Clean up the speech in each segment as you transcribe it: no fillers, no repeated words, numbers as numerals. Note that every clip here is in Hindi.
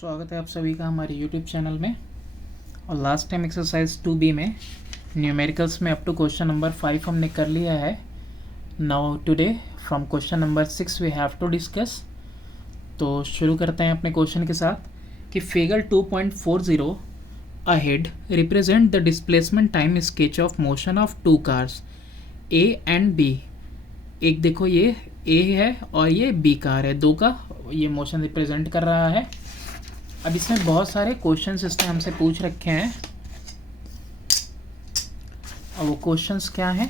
स्वागत है आप सभी का हमारे YouTube चैनल में। और लास्ट टाइम एक्सरसाइज 2B में न्यूमेरिकल्स में अप टू क्वेश्चन नंबर 5 हमने कर लिया है। Now today from question number 6 we have to discuss. तो शुरू करते हैं अपने क्वेश्चन के साथ कि figure 2.40 ahead represent the displacement time sketch of motion of two cars A and B. एक देखो ये ए है और ये बी कार है, दो का ये मोशन रिप्रेजेंट कर रहा है। अब इसमें बहुत सारे क्वेश्चंस इसने हमसे पूछ रखे हैं और वो क्वेश्चंस क्या हैं।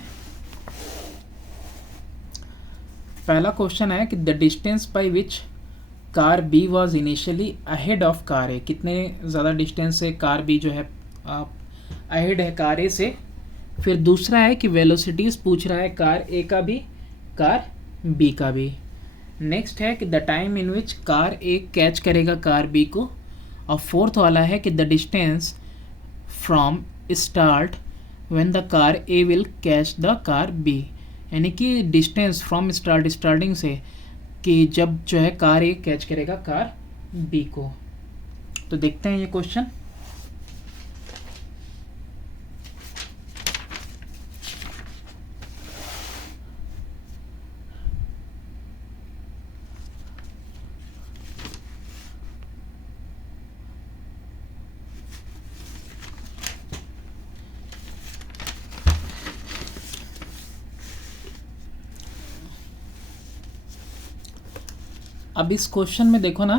पहला क्वेश्चन है कि the distance by which car B was initially ahead of car A. कितने ज़्यादा डिस्टेंस से कार बी जो है अहेड है कार ए से। फिर दूसरा है कि वेलोसिटीज़ पूछ रहा है कार ए का भी कार बी का भी। नेक्स्ट है कि the time in which car A catch करेगा कार बी को। और फोर्थ वाला है कि the distance from start when the car A will catch the car B, यानी कि डिस्टेंस फ्रॉम स्टार्टिंग से कि जब जो है कार ए कैच करेगा कार बी को। तो देखते हैं ये क्वेश्चन। अब इस क्वेश्चन में देखो ना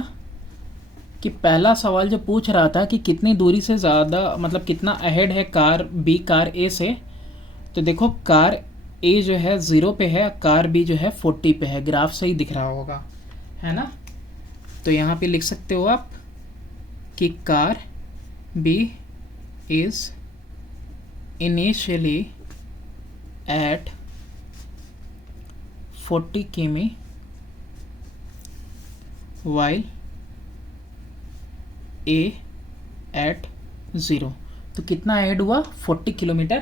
कि पहला सवाल जो पूछ रहा था कि कितनी दूरी से ज़्यादा मतलब कितना अहेड है कार बी कार ए से। तो देखो कार ए जो है 0 पे है, कार बी जो है 40 पे है। ग्राफ सही दिख रहा होगा, है ना। तो यहाँ पे लिख सकते हो आप कि car B is initially at 40 किमी while A at 0। तो कितना अहेड हुआ? 40 किलोमीटर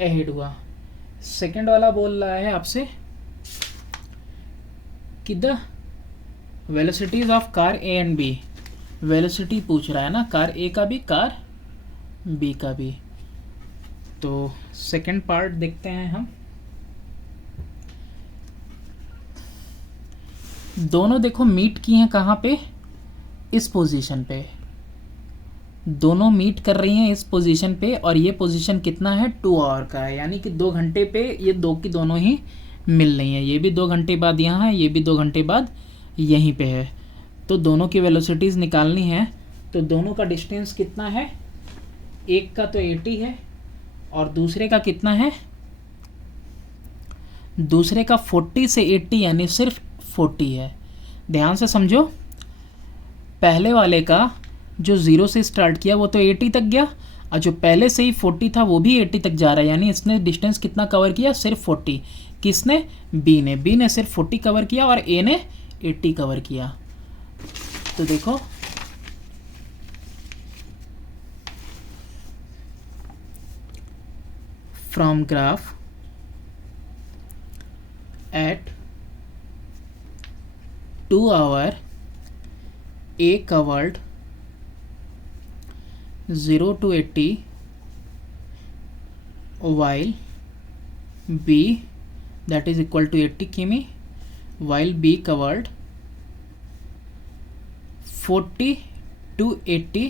अहेड हुआ। सेकेंड वाला बोल रहा है आपसे कि the velocities of car A and B. Velocity पूछ रहा है ना, कार ए का भी कार बी का भी। तो सेकेंड पार्ट देखते हैं हम। दोनों देखो मीट की हैं कहाँ पे? इस पोजीशन पे। दोनों मीट कर रही हैं इस पोजीशन पे और ये पोजीशन कितना है? 2 आवर का है, यानी कि 2 घंटे पे ये दो की दोनों ही मिल रही हैं। ये भी 2 घंटे बाद यहाँ है, ये भी 2 घंटे बाद यहीं पे है। तो दोनों की वेलोसिटीज़ निकालनी है। तो दोनों का डिस्टेंस कितना है? एक का तो 80 है और दूसरे का कितना है? दूसरे का 40 से 80 यानी सिर्फ 40 है। ध्यान से समझो, पहले वाले का जो 0 से स्टार्ट किया वो तो 80 तक गया और जो पहले से ही 40 था वो भी 80 तक जा रहा है, यानी इसने डिस्टेंस कितना कवर किया? सिर्फ 40। किसने? बी ने। बी ने सिर्फ 40 कवर किया और ए ने 80 कवर किया। तो देखो from graph at 2 hour A covered 0 to 80 while B that is equal to 80 किमी while B covered 40 to 80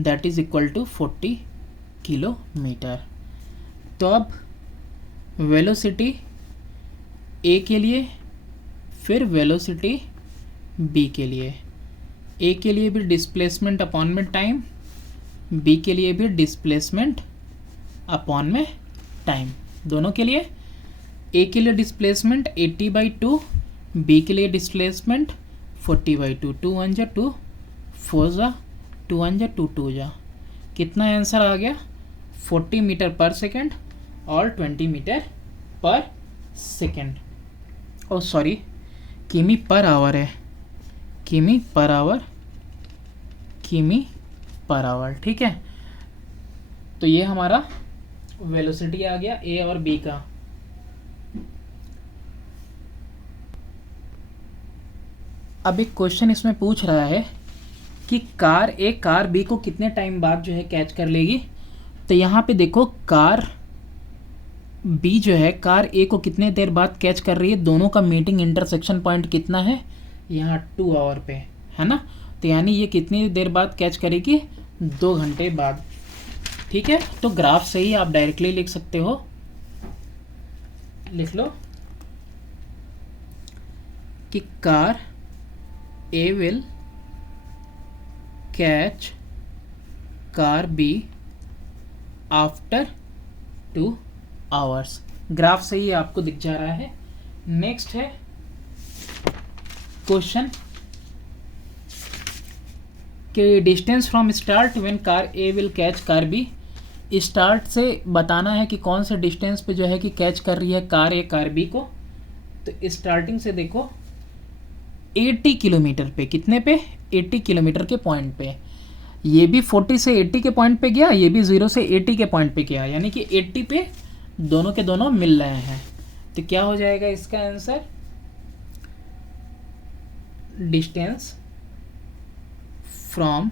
that is equal to 40 kilometre. तो अब वेलोसिटी A के लिए, फिर वेलोसिटी बी के लिए। ए के लिए भी डिस्प्लेसमेंट अपॉन में टाइम, बी के लिए भी डिस्प्लेसमेंट अपॉन में टाइम। दोनों के लिए ए के लिए डिस्प्लेसमेंट 80/2, बी के लिए डिस्प्लेसमेंट 40/2। 2 1 जा 2, 4 जा 2 1 जा 2 2 जा। कितना आंसर आ गया? 40 मीटर पर सेकेंड और 20 मीटर पर सेकेंड। ओ सॉरी, किमी पर आवर है, किमी पर आवर, किमी पर आवर। ठीक है, तो ये हमारा वेलोसिटी आ गया ए और बी का। अब एक क्वेश्चन इसमें पूछ रहा है कि कार ए कार बी को कितने टाइम बाद जो है कैच कर लेगी। तो यहाँ पे देखो कार बी जो है कार ए को कितने देर बाद कैच कर रही है, दोनों का मीटिंग इंटरसेक्शन पॉइंट कितना है, यहाँ 2 आवर पे है ना। तो यानी ये कितनी देर बाद कैच करेगी, 2 घंटे बाद। ठीक है, तो ग्राफ से ही आप डायरेक्टली लिख सकते हो, लिख लो कि car A will catch car B after 2 hours. Graph से ही आपको दिख जा रहा है। नेक्स्ट है क्वेश्चन कि distance from start when car A will catch car B. Start से बताना है कि कौन से डिस्टेंस पे जो है कि कैच कर रही है कार ए कार बी को। तो स्टार्टिंग से देखो 80 किलोमीटर पे, कितने पे, 80 किलोमीटर के पॉइंट पे। ये भी 40 से 80 के पॉइंट पे गया, ये भी 0 से 80 के पॉइंट पे गया, यानी कि 80 पे दोनों के दोनों मिल रहे हैं। तो क्या हो जाएगा इसका answer, distance from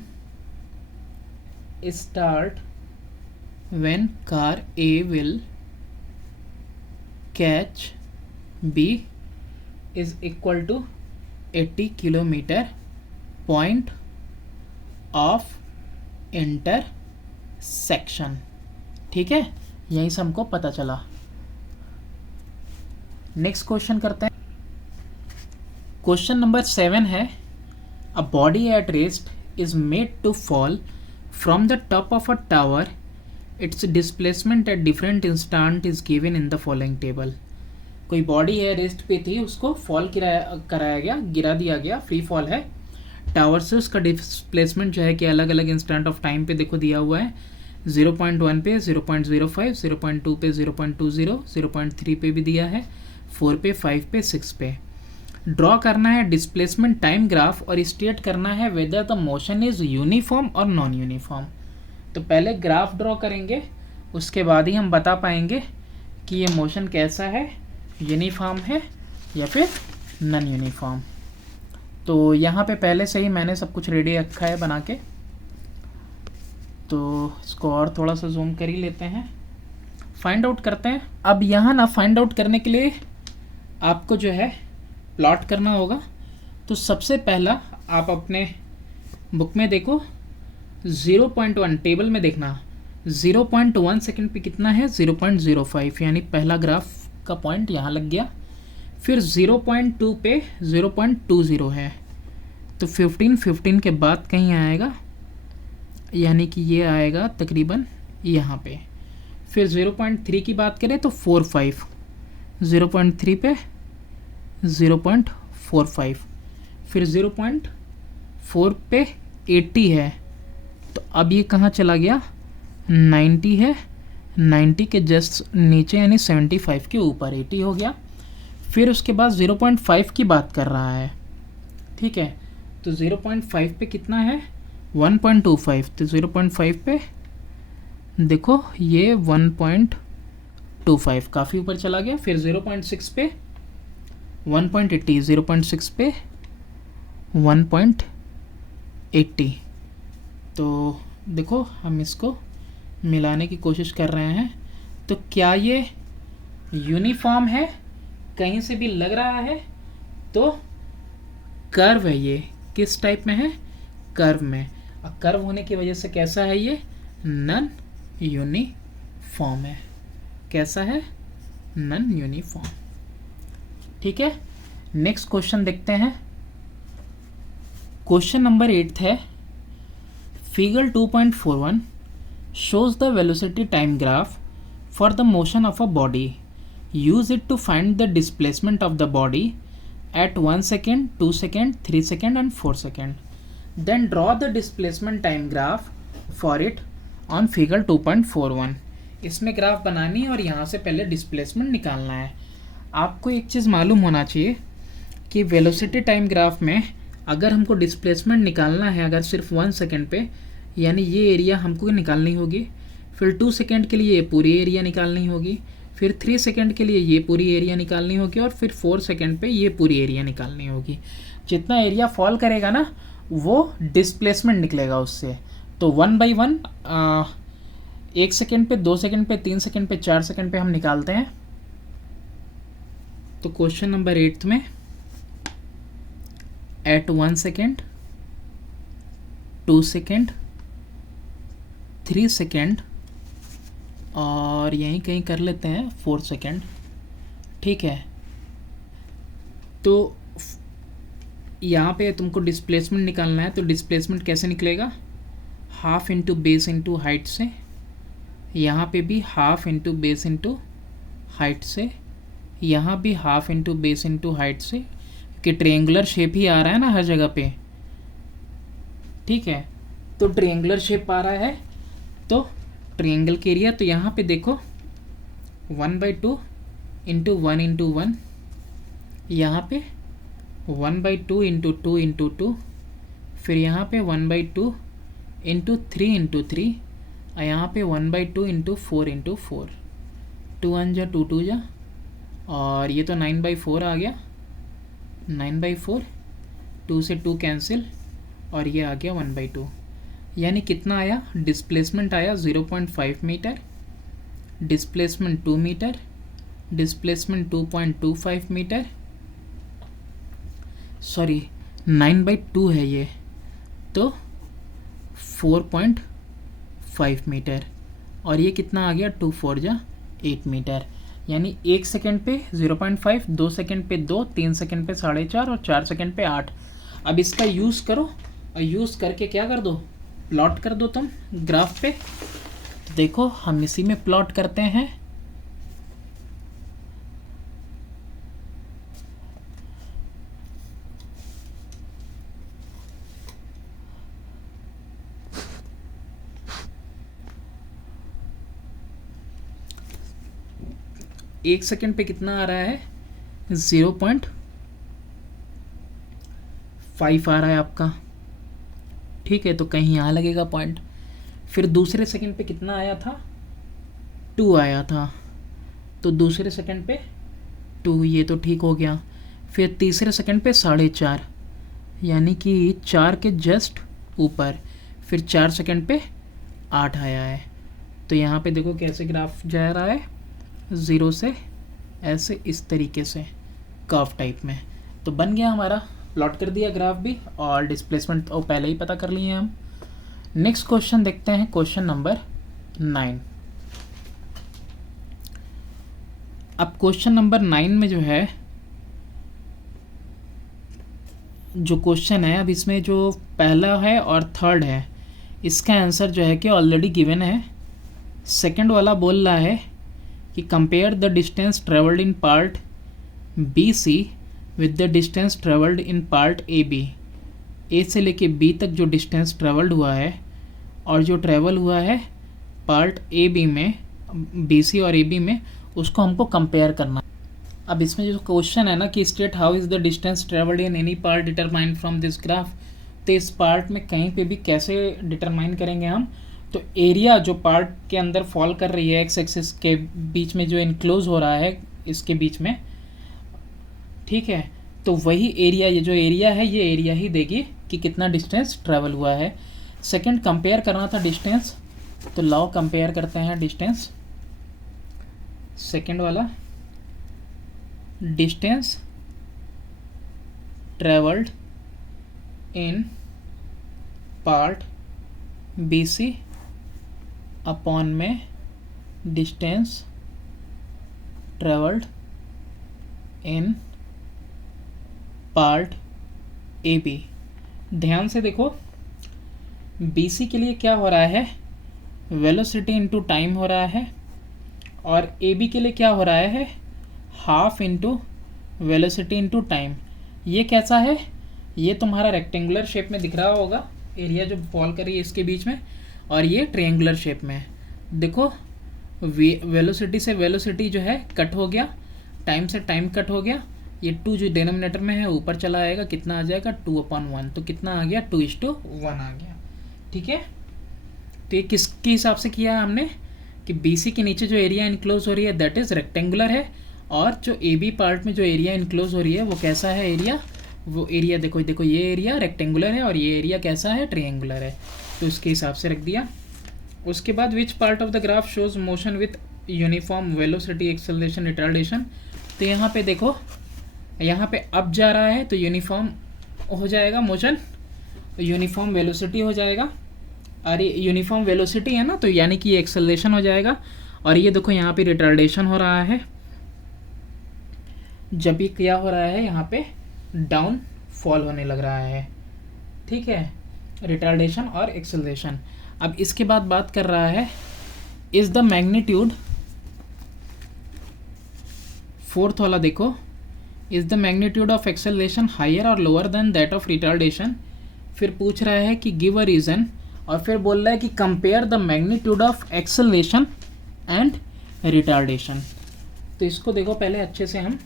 start when car A will catch B is equal to 80 kilometer point of intersection। ठीक है, यहीं से हमको पता चला। नेक्स्ट क्वेश्चन करते हैं। क्वेश्चन नंबर 7 है, a body at rest is made to fall from the top of a tower, its displacement at different instant is given in the following table. कोई बॉडी है रेस्ट पे थी, उसको फॉल कराया गया, गिरा दिया गया, फ्री फॉल है टावर से। उसका डिस्प्लेसमेंट जो है कि अलग अलग इंस्टेंट ऑफ टाइम पे देखो दिया हुआ है, 0.1 पे 0.05, 0.2 पे 0.20, 0.3 पे भी दिया है, 4 पे 5 पे 6 पे। ड्रॉ करना है डिस्प्लेसमेंट टाइम ग्राफ और स्टेट करना है whether the motion is uniform और नॉन यूनिफॉर्म। तो पहले ग्राफ ड्रॉ करेंगे, उसके बाद ही हम बता पाएंगे कि ये मोशन कैसा है, यूनिफॉर्म है या फिर नॉन यूनिफॉर्म। तो यहाँ पे पहले से ही मैंने सब कुछ रेडी रखा है बना के, तो इसको और थोड़ा सा जूम कर ही लेते हैं, फाइंड आउट करते हैं। अब यहाँ ना फाइंड आउट करने के लिए आपको जो है प्लॉट करना होगा। तो सबसे पहला आप अपने बुक में देखो 0.1 टेबल में देखना, 0.1 सेकेंड पे कितना है, 0.05, यानी पहला ग्राफ का पॉइंट यहाँ लग गया। फिर 0.2 पे 0.20 है, तो 15 के बाद कहीं आएगा, यानी कि ये आएगा तकरीबन यहाँ पे। फिर 0.3 की बात करें तो 45, 0.3 पे 0.45, फिर 0.4 पे 80 है, तो अब ये कहाँ चला गया, 90 है, 90 के जस्ट नीचे यानी 75 के ऊपर 80 हो गया। फिर उसके बाद 0.5 की बात कर रहा है, ठीक है। तो 0.5 पे कितना है, 1.25, तो 0.5 पे देखो ये 1.25 काफ़ी ऊपर चला गया। फिर 0.6 पे 1.80, 0.6 पे 1.80। तो देखो हम इसको मिलाने की कोशिश कर रहे हैं, तो क्या ये यूनिफॉर्म है, कहीं से भी लग रहा है, तो कर्व है। ये किस टाइप में है, कर्व में। और कर्व होने की वजह से कैसा है, ये नॉन यूनिफॉर्म है। कैसा है, नॉन यूनिफॉर्म। ठीक है, नेक्स्ट क्वेश्चन देखते हैं। क्वेश्चन नंबर 8 है, figure 2.41 shows the velocity time graph for the motion of a body. Use it to find the displacement of the body at 1 second, 2 second, 3 second and 4 second. Then draw the displacement time graph for it on figure 2.41. इसमें ग्राफ बनानी है और यहाँ से पहले डिस्प्लेसमेंट निकालना है। आपको एक चीज़ मालूम होना चाहिए कि वेलोसिटी टाइम ग्राफ में अगर हमको डिस्प्लेसमेंट निकालना है, अगर सिर्फ 1 सेकेंड पे, यानी ये एरिया हमको निकालनी होगी, फिर 2 सेकेंड के लिए ये पूरी एरिया निकालनी होगी, फिर 3 सेकेंड के लिए ये पूरी एरिया निकालनी होगी और फिर 4 सेकेंड पे ये पूरी एरिया निकालनी होगी। जितना एरिया फॉल करेगा ना, वो डिस्प्लेसमेंट निकलेगा उससे। तो 1/1 1 सेकेंड पे, 2 सेकेंड पे, 3 सेकेंड पे, 4 सेकेंड पे हम निकालते हैं। तो क्वेश्चन नंबर 8 में एट 1 सेकेंड, 2 सेकेंड, 3 सेकेंड और यहीं कहीं कर लेते हैं 4 सेकेंड। ठीक है, तो यहाँ पे तुमको डिस्प्लेसमेंट निकालना है। तो डिस्प्लेसमेंट कैसे निकलेगा? Half into base into height से। यहाँ पे भी half into base into height से, यहाँ भी half into base into height से, कि ट्रायंगुलर शेप ही आ रहा है ना हर जगह पे। ठीक है, तो ट्रायंगुलर शेप आ रहा है तो ट्रायंगल के एरिया, तो यहाँ पे देखो 1/2 इंटू 1 इंटू 1, यहाँ पे 1/2 इंटू 2 इंटू 2, फिर यहाँ पे 1/2 इंटू 3 इंटू 3, और यहाँ पे 1/2 इंटू 4 इंटू 4। 2 1 जा 2 2 जा, और ये तो 9/4 आ गया। 9/4, 2 से 2 कैंसिल, और ये आ गया 1/2। यानी कितना आया? डिस्प्लेसमेंट आया 0.5 metre, displacement 2 metre, displacement 2.25 metre, sorry 9/2 है ये, तो 4.5 मीटर, और ये कितना आ गया? 2 4 जा 8 मीटर। यानी 1 सेकेंड पे 0.5, 2 सेकेंड पे 2, 3 सेकेंड पे 4.5 और 4 सेकेंड पे 8। अब इसका यूज़ करो, और यूज़ करके क्या कर दो? प्लॉट कर दो तुम ग्राफ पे। तो देखो हम इसी में प्लॉट करते हैं। एक सेकेंड पे कितना आ रहा है? 0.5 आ रहा है आपका। ठीक है, तो कहीं यहाँ लगेगा पॉइंट। फिर दूसरे सेकंड पे कितना आया था? 2 आया था, तो दूसरे सेकंड पे 2, ये तो ठीक हो गया। फिर तीसरे सेकंड पे 4.5, यानी कि 4 के जस्ट ऊपर। फिर 4 सेकंड पे 8 आया है। तो यहाँ पे देखो कैसे ग्राफ जा रहा है, 0 से ऐसे इस तरीके से कर्व टाइप में। तो बन गया हमारा, प्लॉट कर दिया ग्राफ भी, और डिस्प्लेसमेंट तो पहले ही पता कर लिए हम। नेक्स्ट क्वेश्चन देखते हैं, क्वेश्चन नंबर 9। अब क्वेश्चन नंबर 9 में जो है, जो क्वेश्चन है, अब इसमें जो पहला है और थर्ड है, इसका आंसर जो है कि ऑलरेडी गिवन है। सेकंड वाला बोल रहा है कि compare the distance travelled in part B C with the distance travelled in part A B. A से लेके बी तक जो डिस्टेंस ट्रेवल्ड हुआ है और जो ट्रेवल हुआ है पार्ट ए बी में, बी सी और ए बी में, उसको हमको कंपेयर करना। अब इसमें जो क्वेश्चन है ना कि state how is the distance travelled in any part determined from this graph, तो इस पार्ट में कहीं पे भी कैसे डिटरमाइन करेंगे हम? तो एरिया जो पार्ट के अंदर फॉल कर रही है एक्स एक्सिस के बीच में, जो इनक्लोज हो रहा है इसके बीच में, ठीक है, तो वही एरिया, ये जो एरिया है ये एरिया ही देगी कि कितना डिस्टेंस ट्रैवल हुआ है। सेकंड कंपेयर करना था डिस्टेंस, तो लाओ कंपेयर करते हैं डिस्टेंस। सेकंड वाला, distance travelled in part B C upon में distance travelled in part A B. ध्यान से देखो, बी सी के लिए क्या हो रहा है? वेलोसिटी इंटू टाइम हो रहा है, और ए बी के लिए क्या हो रहा है? Half into velocity into time. ये कैसा है? ये तुम्हारा रेक्टेंगुलर शेप में दिख रहा होगा, एरिया जो फॉल कर रही है इसके बीच में, और ये ट्रायंगुलर शेप में। देखो वेलोसिटी से वेलोसिटी जो है कट हो गया, टाइम से टाइम कट हो गया, ये 2 जो डिनोमिनेटर में है ऊपर चला आएगा, कितना आ जाएगा? 2/1। तो कितना आ गया? 2:1 आ गया। ठीक है, तो ये किसके हिसाब से किया है हमने कि BC के नीचे जो एरिया इनक्लोज हो रही है दैट इज़ रेक्टेंगुलर है, और जो AB पार्ट में जो एरिया इनक्लोज हो रही है वो कैसा है एरिया? वो एरिया देखो देखो, ये एरिया रेक्टेंगुलर है और ये एरिया कैसा है, ट्रायंगुलर है, तो उसके हिसाब से रख दिया। उसके बाद which part of the graph shows motion with uniform velocity acceleration retardation, तो यहाँ पे देखो, यहाँ पे अप जा रहा है तो यूनिफॉर्म हो जाएगा मोशन, यूनिफॉर्म वेलोसिटी हो जाएगा, और ये यूनिफॉर्म वेलोसिटी है ना, तो यानी कि ये एक्सेलरेशन हो जाएगा। और ये देखो यहाँ पे रिटार्डेशन हो रहा है, जब भी क्या हो रहा है यहाँ पे डाउन फॉल होने लग रहा है, ठीक है, रिटार्डेशन और एक्सेलरेशन। अब इसके बाद बात कर रहा है इज द मैग्नीट्यूड, फोर्थ वाला देखो, is the magnitude of acceleration higher और lower than that of retardation. फिर पूछ रहा है कि गिव अ रीज़न, और फिर बोल रहा है कि compare the magnitude of acceleration and retardation. तो इसको देखो पहले अच्छे से हम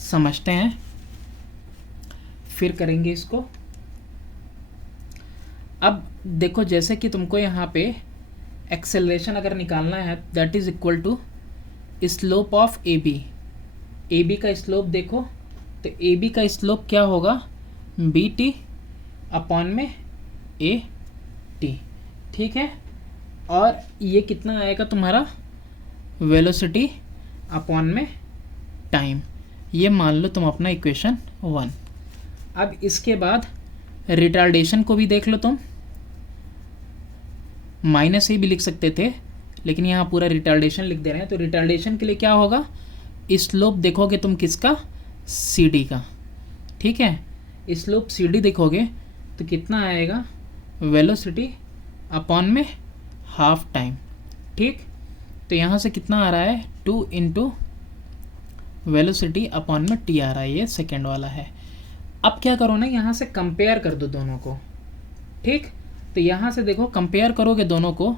समझते हैं, फिर करेंगे इसको। अब देखो जैसे कि तुमको यहाँ पे एक्सेलरेशन अगर निकालना है, that is equal to slope of A B. A B का स्लोप देखो, तो ए बी का स्लोप क्या होगा, बी टी अपॉन में ए टी, ठीक है। और ये कितना आएगा तुम्हारा, वेलोसिटी अपॉन में टाइम, ये मान लो तुम अपना इक्वेशन 1। अब इसके बाद रिटार्डेशन को भी देख लो तुम, माइनस ए भी लिख सकते थे, लेकिन यहाँ पूरा रिटार्डेशन लिख दे रहे हैं। तो रिटार्डेशन के लिए क्या होगा, स्लोप देखोगे तुम किसका, सी डी का, ठीक है। स्लोप सी डी देखोगे तो कितना आएगा, वेलोसिटी अपॉन में हाफ टाइम, ठीक। तो यहाँ से कितना आ रहा है, 2 इंटू वेलोसिटी अपॉन में टी आ रहा है, ये सेकेंड वाला है। अब क्या करो ना, यहाँ से कंपेयर कर दो दोनों को, ठीक। तो यहाँ से देखो कंपेयर करोगे दोनों को,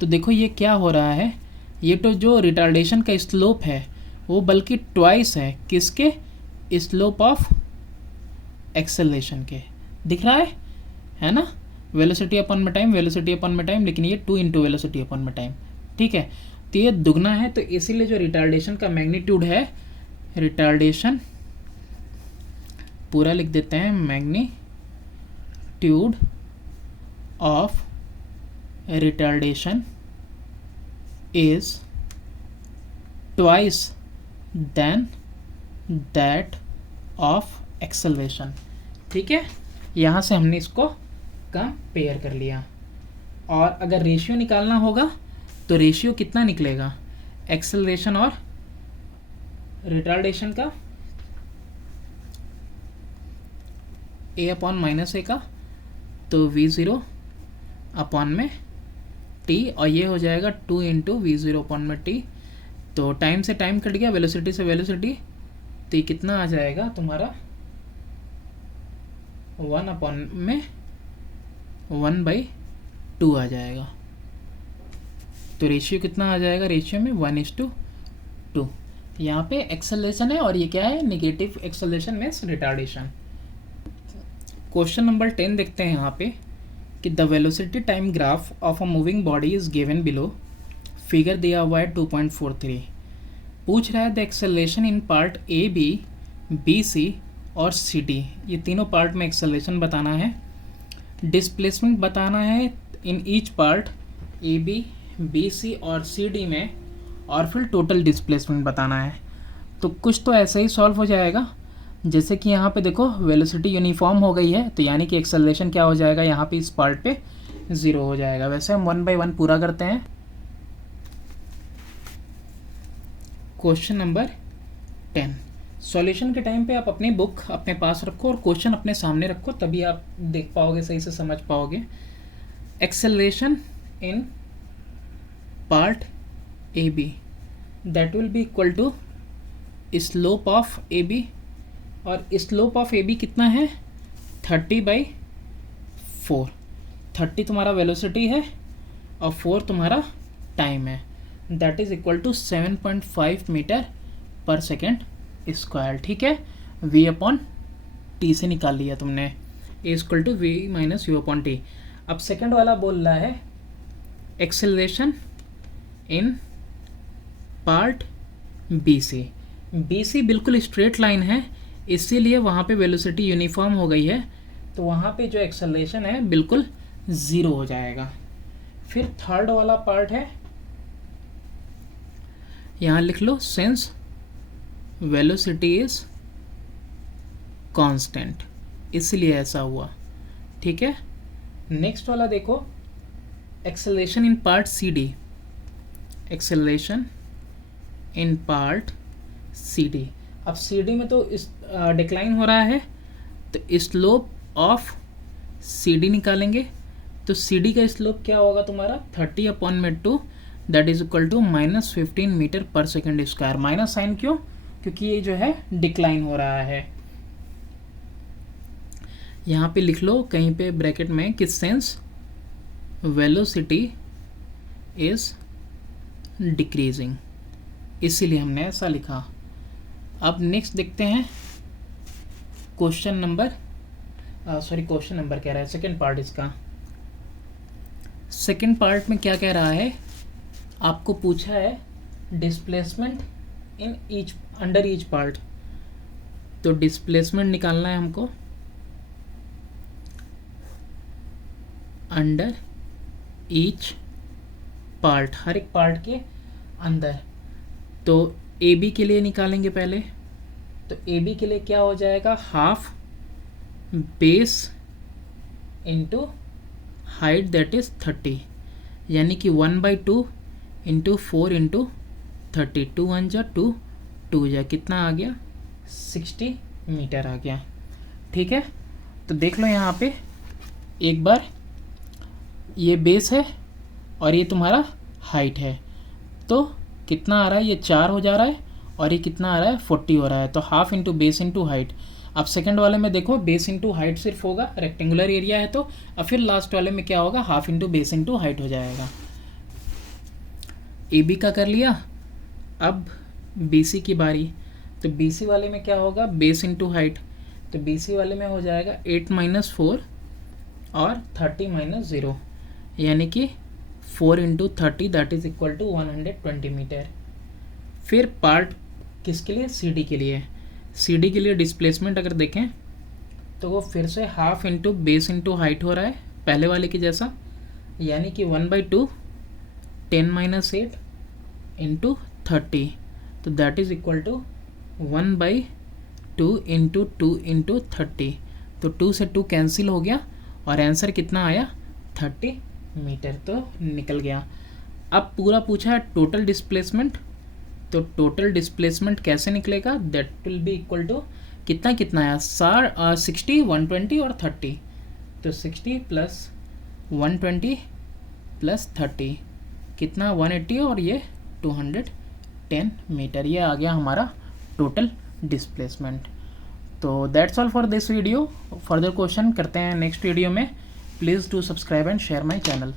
तो देखो ये क्या हो रहा है, ये तो जो रिटार्डेशन का स्लोप है वो बल्कि ट्वाइस है किसके, स्लोप ऑफ एक्सेलरेशन के, दिख रहा है ना, वेलोसिटी अपॉन में टाइम, वेलोसिटी अपॉन में टाइम, लेकिन ये 2 इंटू वेलोसिटी अपॉन में टाइम, ठीक है। तो ये दुगना है, तो इसीलिए जो रिटार्डेशन का मैग्नीट्यूड है, रिटार्डेशन पूरा लिख देते हैं, magnitude of retardation is twice than that of acceleration, ठीक है। यहाँ से हमने इसको कंपेयर कर लिया। और अगर रेशियो निकालना होगा तो रेशियो कितना निकलेगा, एक्सेलरेशन और रिटार्डेशन का, ए अपॉन माइनस ए का, तो V0 अपॉन में टी, और ये हो जाएगा 2 इंटू V0 अपॉन में टी। तो टाइम से टाइम कट गया, वेलोसिटी से वेलोसिटी, तो ये कितना आ जाएगा तुम्हारा, 1 अपॉन में 1/2 आ जाएगा। तो रेशियो कितना आ जाएगा, रेशियो में 1:2। यहाँ पे एक्सेलरेशन है और ये क्या है, negative acceleration means retardation. Question number 10 देखते हैं यहाँ पे कि the velocity time graph of a moving body is given below, figure दिया हुआ है 2.43। पूछ रहा है the acceleration in part A B, B C और सी डी, ये तीनों पार्ट में एक्सेलरेशन बताना है, डिस्प्लेसमेंट बताना है in each part A B, B C और सी डी में, और फिर टोटल डिस्प्लेसमेंट बताना है। तो कुछ तो ऐसे ही सॉल्व हो जाएगा, जैसे कि यहाँ पे देखो वेलोसिटी यूनिफॉर्म हो गई है, तो यानी कि एक्सेलरेशन क्या हो जाएगा, यहाँ पे इस पार्ट पे 0 हो जाएगा। वैसे हम 1 बाय 1 पूरा करते हैं। क्वेश्चन नंबर 10, सॉल्यूशन के टाइम पे आप अपनी बुक अपने पास रखो और क्वेश्चन अपने सामने रखो, तभी आप देख पाओगे, सही से समझ पाओगे। Acceleration in part A B that will be equal to slope of A B, और स्लोप ऑफ ए बी कितना है, 30/4। 30 तुम्हारा वेलोसिटी है और 4 तुम्हारा टाइम है, that is equal to 7.5 metre पर सेकेंड स्क्वायर, ठीक है। v अपॉन टी से निकाल लिया तुमने, A equal to V minus U upon T. अब सेकेंड वाला बोल रहा है acceleration in part B C. B C बिल्कुल स्ट्रेट लाइन है, इसीलिए वहाँ पे वेलोसिटी यूनिफॉर्म हो गई है, तो वहाँ पे जो एक्सेलरेशन है बिल्कुल ज़ीरो हो जाएगा। फिर थर्ड वाला पार्ट है, यहाँ लिख लो सिंस वेलोसिटी इज कांस्टेंट, इसलिए ऐसा हुआ। ठीक है, नेक्स्ट वाला देखो, acceleration in part C D, acceleration in part C D. अब सी डी में तो इस डिक्लाइन हो रहा है, तो स्लोप ऑफ सी डी निकालेंगे। तो सी डी का स्लोप क्या होगा तुम्हारा 30/2, that is equal to -15 metre पर सेकेंड स्क्वायर। माइनस साइन क्यों? क्योंकि ये जो है डिक्लाइन हो रहा है। यहाँ पे लिख लो कहीं पे ब्रैकेट में कि सिंस वेलोसिटी इज डिक्रीजिंग, इसीलिए हमने ऐसा लिखा। अब नेक्स्ट देखते हैं क्वेश्चन नंबर कह रहा है सेकेंड पार्ट इसका। सेकेंड पार्ट में क्या कह रहा है, आपको पूछा है displacement in each under each part. तो डिस्प्लेसमेंट निकालना है हमको अंडर ईच पार्ट, हर एक पार्ट के अंदर। तो ए बी के लिए निकालेंगे पहले। तो ए बी के लिए क्या हो जाएगा, half base into height that is 30, यानी कि 1/2 इंटू 4 इंटू 30, 2 1 जा 2 2 जा, कितना आ गया 60 मीटर आ गया। ठीक है, तो देख लो यहाँ पे एक बार, ये बेस है और ये तुम्हारा हाइट है, तो कितना आ रहा है, ये 4 हो जा रहा है और ये कितना आ रहा है 40 हो रहा है। तो half into base into height. अब सेकंड वाले में देखो बेस इंटू हाइट सिर्फ होगा, रेक्टेंगुलर एरिया है तो। अब फिर लास्ट वाले में क्या होगा, half into base into height हो जाएगा। ए बी का कर लिया, अब बी सी की बारी। तो बी सी वाले में क्या होगा, बेस इंटू हाइट। तो बी सी वाले में हो जाएगा 8 - 4 और 30 - 0, यानी कि 4 into 30 that is equal to 120 metre. फिर पार्ट किसके लिए, सी डी के लिए। सी डी के लिए डिस्प्लेसमेंट अगर देखें तो वो फिर से half into base into height हो रहा है पहले वाले के जैसा, यानी कि 1/2 10 - 8 इंटू 30, तो that is equal to 1/2 into 2 into 30। तो 2 से 2 कैंसिल हो गया और आंसर कितना आया 30 मीटर, तो निकल गया। अब पूरा पूछा है टोटल डिस्प्लेसमेंट, तो टोटल डिस्प्लेसमेंट कैसे निकलेगा, that will be equal to कितना कितना आया 60 120 और 30। तो 60 + 120 + 30 कितना 180 और ये 210 मीटर, ये आ गया हमारा टोटल डिस्प्लेसमेंट। तो that's all for this video. Further question करते हैं नेक्स्ट वीडियो में। Please do subscribe and share my channel.